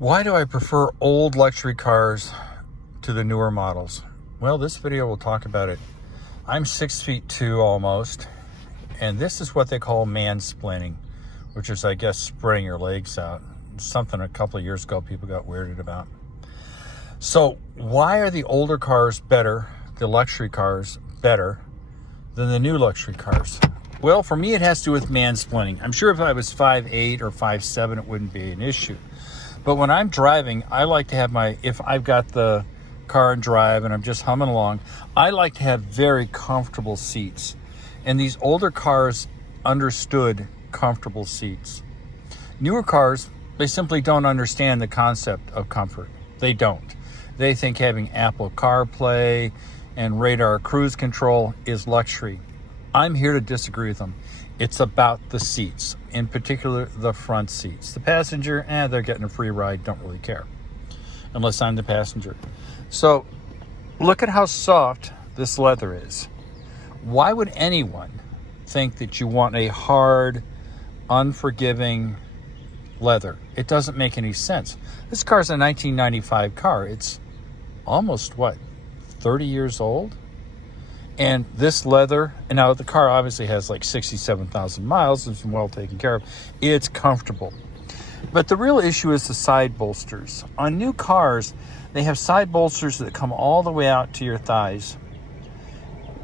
Why do I prefer old luxury cars to the newer models? Well, this video will talk about it. I'm 6'2" almost, and this is what they call mansplaining, which is, I guess, spreading your legs out. Something a couple of years ago people got weirded about. So why are the older cars better, the luxury cars better than the new luxury cars? Well, for me, it has to do with mansplaining. I'm sure if I was 5'8" or 5'7", it wouldn't be an issue. But when I'm driving, I like to have if I've got the car and drive and I'm just humming along, I like to have very comfortable seats. And these older cars understood comfortable seats. Newer cars, they simply don't understand the concept of comfort. They don't. They think having Apple CarPlay and radar cruise control is luxury. I'm here to disagree with them. It's about the seats, in particular the front seats. The passenger, they're getting a free ride, don't really care, unless I'm the passenger. So look at how soft this leather is. Why would anyone think that you want a hard, unforgiving leather? It doesn't make any sense. This car's a 1995 car. It's almost, 30 years old? And this leather, and now the car obviously has like 67,000 miles. It's been well taken care of. It's comfortable. But the real issue is the side bolsters. On new cars, they have side bolsters that come all the way out to your thighs.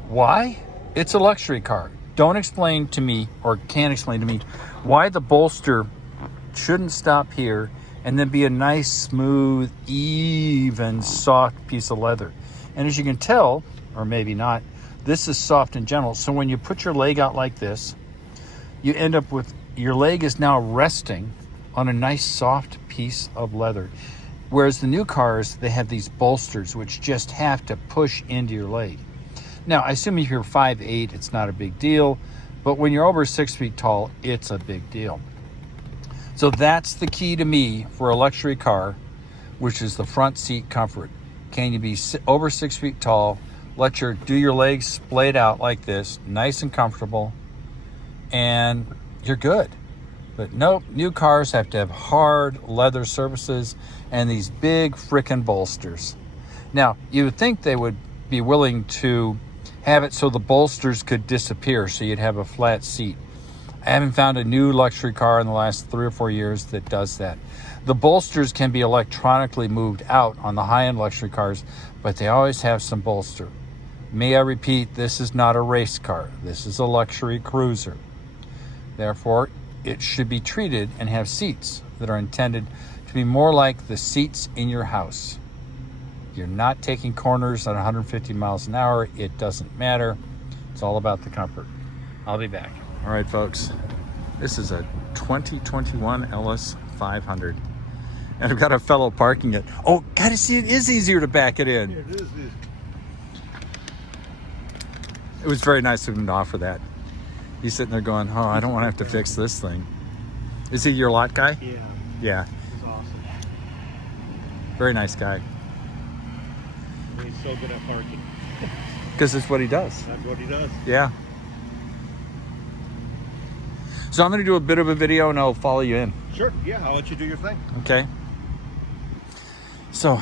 Why? It's a luxury car. Don't explain to me, or can't explain to me, why the bolster shouldn't stop here and then be a nice, smooth, even, soft piece of leather. And as you can tell, or maybe not, this is soft and gentle. So when you put your leg out like this, you end up with your leg is now resting on a nice soft piece of leather. Whereas the new cars, they have these bolsters which just have to push into your leg. Now, I assume if you're 5'8", it's not a big deal, but when you're over 6 feet tall, it's a big deal. So that's the key to me for a luxury car, which is the front seat comfort. Can you be over 6 feet tall? Do your legs splayed out like this, nice and comfortable, and you're good. But nope, new cars have to have hard leather surfaces and these big frickin' bolsters. Now, you would think they would be willing to have it so the bolsters could disappear, so you'd have a flat seat. I haven't found a new luxury car in the last 3 or 4 years that does that. The bolsters can be electronically moved out on the high-end luxury cars, but they always have some bolster. May I repeat, this is not a race car. This is a luxury cruiser. Therefore, it should be treated and have seats that are intended to be more like the seats in your house. You're not taking corners at 150 miles an hour. It doesn't matter. It's all about the comfort. I'll be back. All right, folks. This is a 2021 LS 500. And I've got a fellow parking it. Oh, gotta see, it is easier to back it in. Yeah, it is. It was very nice of him to offer that. He's sitting there going, oh, I don't want to have to fix this thing. Is he your lot guy? Yeah. Yeah. He's awesome. Very nice guy. He's so good at parking. Because it's what he does. That's what he does. Yeah. So I'm going to do a bit of a video and I'll follow you in. Sure. Yeah, I'll let you do your thing. Okay. So,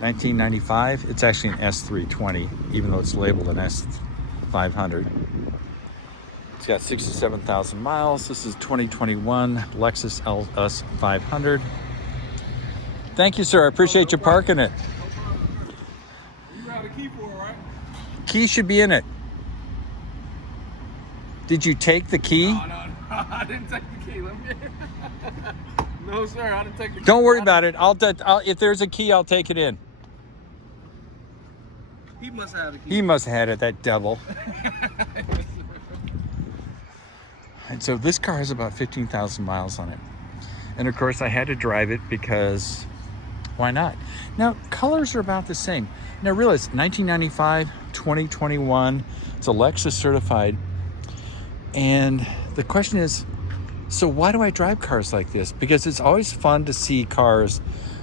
1995. It's actually an S320, even though it's labeled an S500. It's got 67,000 miles. This is 2021 Lexus LS 500. Thank you, sir. I appreciate you parking it. You have a key for it, right? Key should be in it. Did you take the key? No, I didn't take the key. No, sir, I didn't take the key. Don't worry about it. I'll if there's a key, I'll take it in. He must have the key. He must have had it, that devil. And so this car has about 15,000 miles on it. And of course I had to drive it because why not? Now, colors are about the same. Now realize 1995, 2021, it's a Lexus certified. And the question is, so why do I drive cars like this? Because it's always fun to see cars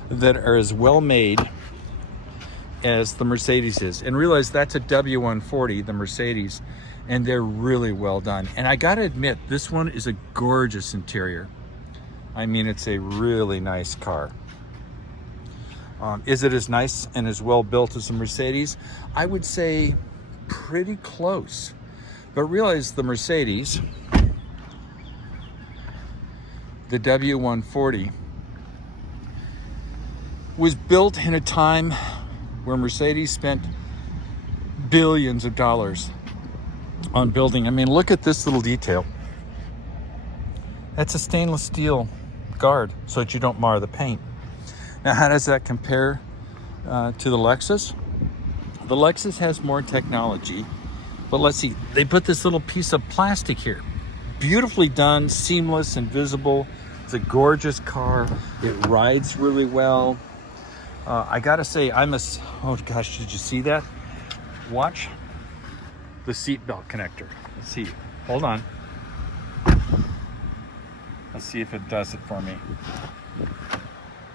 that are as well made as the Mercedes is. And realize that's a W140, the Mercedes, and they're really well done. And I gotta admit, this one is a gorgeous interior. I mean, it's a really nice car. Is it as nice and as well built as the Mercedes? I would say pretty close. But realize the Mercedes, the W140, was built in a time where Mercedes spent billions of dollars on building. I mean, look at this little detail. That's a stainless steel guard so that you don't mar the paint. Now, how does that compare to the Lexus? The Lexus has more technology, but let's see, they put this little piece of plastic here. Beautifully done, seamless and visible. It's a gorgeous car. It rides really well. I gotta say, oh gosh, did you see that? Watch the seatbelt connector. Let's see, hold on. Let's see if it does it for me.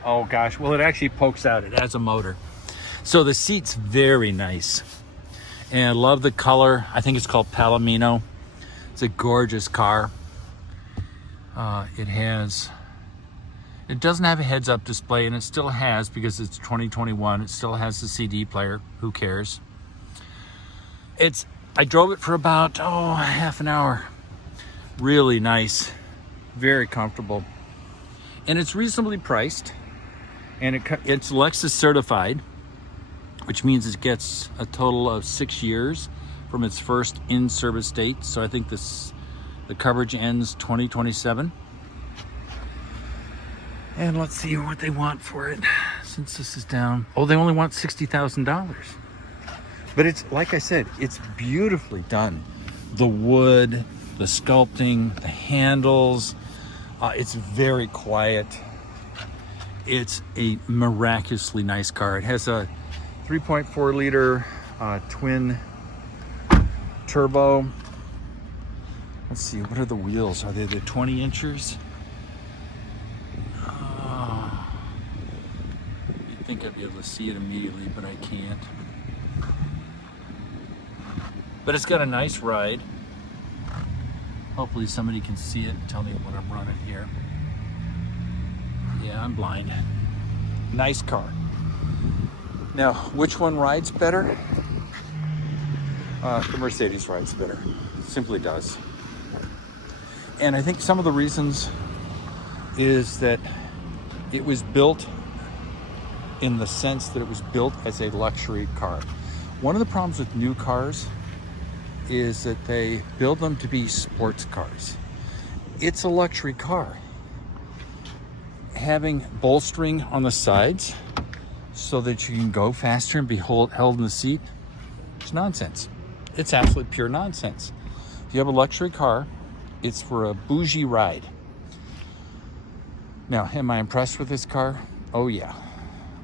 Oh gosh, well, it actually pokes out. It has a motor. So the seat's very nice. And I love the color. I think it's called Palomino. It's a gorgeous car. It doesn't have a heads-up display, and it still has, because it's 2021, it still has the CD player. Who cares? I drove it for about, half an hour. Really nice, very comfortable. And it's reasonably priced, and it's Lexus certified, which means it gets a total of 6 years from its first in-service date. So I think the coverage ends 2027. And let's see what they want for it, since this is down. Oh, they only want $60,000. But it's, like I said, it's beautifully done. The wood, the sculpting, the handles, it's very quiet. It's a miraculously nice car. It has a 3.4 liter twin turbo. Let's see, what are the wheels? Are they the 20 inchers? You'd think I'd be able to see it immediately, but I can't. But it's got a nice ride. Hopefully somebody can see it and tell me what I'm running here. Yeah, I'm blind. Nice car. Now, which one rides better? The Mercedes rides better. It simply does. And I think some of the reasons is that it was built in the sense that it was built as a luxury car. One of the problems with new cars is that they build them to be sports cars. It's a luxury car. Having bolstering on the sides so that you can go faster and be held in the seat, it's nonsense. It's absolutely pure nonsense. If you have a luxury car, it's for a bougie ride. Now, am I impressed with this car? Oh yeah,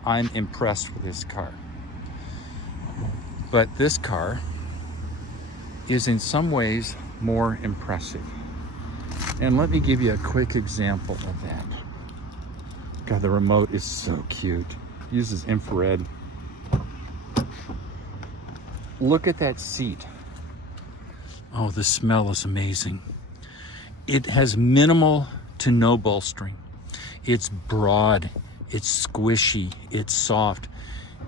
I'm impressed with this car. But this car is in some ways more impressive. And let me give you a quick example of that. God, the remote is so cute. It uses infrared. Look at that seat. Oh, the smell is amazing. It has minimal to no bolstering. It's broad, it's squishy, it's soft.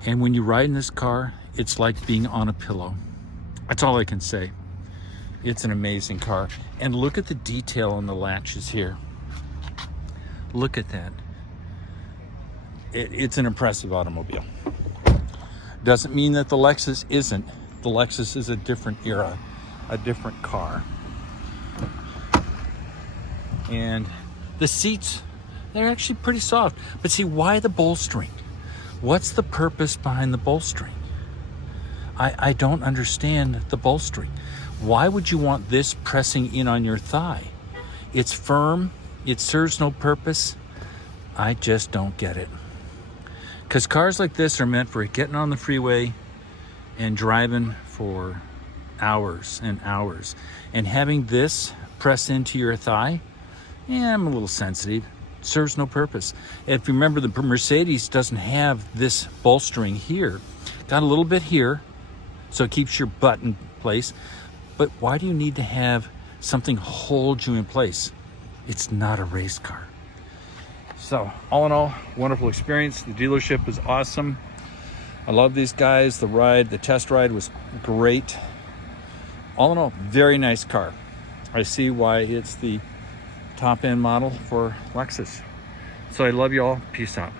And when you ride in this car, it's like being on a pillow. That's all I can say. It's an amazing car. And look at the detail on the latches here. Look at that. It's an impressive automobile. Doesn't mean that the Lexus isn't. The Lexus is a different era, a different car. And the seats, they're actually pretty soft. But see, why the bolstering? What's the purpose behind the bolstering? I don't understand the bolstering. Why would you want this pressing in on your thigh? It's firm, it serves no purpose. I just don't get it. Because cars like this are meant for getting on the freeway and driving for hours and hours. And having this press into your thigh, yeah, I'm a little sensitive. It serves no purpose. And if you remember, the Mercedes doesn't have this bolstering here. Got a little bit here, so it keeps your butt in place. But why do you need to have something hold you in place? It's not a race car. So all in all, wonderful experience. The dealership was awesome. I love these guys. The test ride was great. All in all, very nice car. I see why it's the top end model for Lexus. So I love you all. Peace out.